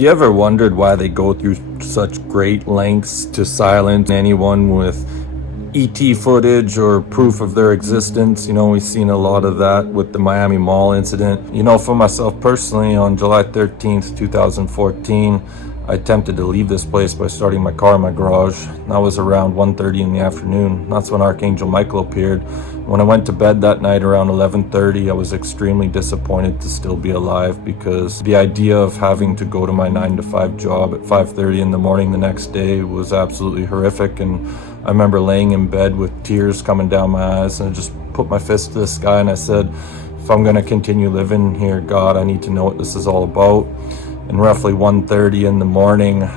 You ever wondered why they go through such great lengths to silence anyone with ET footage or proof of their existence? We've seen a lot of that with the Miami Mall incident. For myself personally, on July 13th, 2014, I attempted to leave this place by starting my car in my garage. That was around 1:30 in the afternoon. That's when Archangel Michael appeared. When I went to bed that night around 11:30, I was extremely disappointed to still be alive, because the idea of having to go to my 9 to 5 job at 5:30 in the morning the next day was absolutely horrific. And I remember laying in bed with tears coming down my eyes, and I just put my fist to the sky and I said, if I'm going to continue living here, God, I need to know what this is all about. And roughly 1:30 in the morning,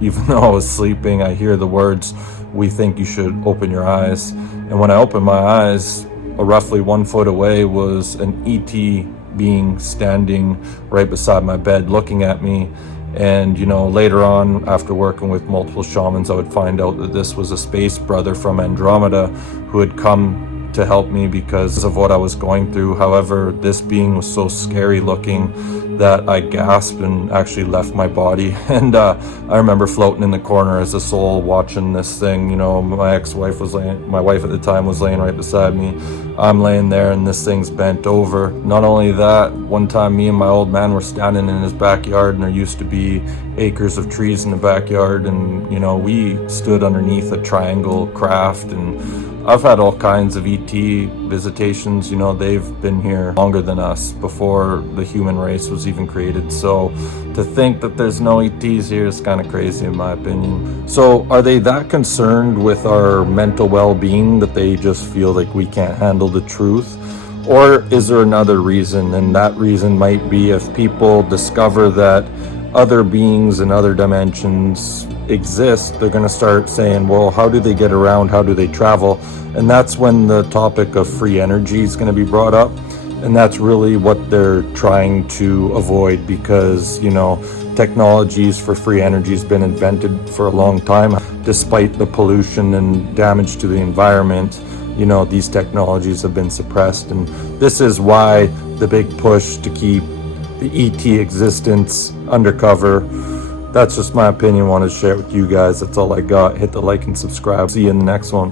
even though I was sleeping, I hear the words, "We think you should open your eyes." And when I opened my eyes, roughly 1 foot away was an ET being standing right beside my bed looking at me. And later on, after working with multiple shamans, I would find out that this was a space brother from Andromeda who had come to help me because of what I was going through. However, this being was so scary looking that I gasped and actually left my body. And I remember floating in the corner as a soul watching this thing. My wife at the time was laying right beside me. I'm laying there and this thing's bent over. Not only that, one time me and my old man were standing in his backyard, and there used to be acres of trees in the backyard, and we stood underneath a triangle craft. And I've had all kinds of ET visitations. They've been here longer than us, before the human race was even created. So to think that there's no ETs here is kind of crazy in my opinion. So are they that concerned with our mental well-being that they just feel like we can't handle the truth? Or is there another reason? And that reason might be, if people discover that other beings in other dimensions exist, they're going to start saying, well, how do they get around? How do they travel? And that's when the topic of free energy is going to be brought up. And that's really what they're trying to avoid, because, technologies for free energy has been invented for a long time. Despite the pollution and damage to the environment, these technologies have been suppressed. And this is why the big push to keep the ET existence undercover. That's just my opinion. I wanted to share it with you guys. That's all I got. Hit the like and subscribe. See you in the next one.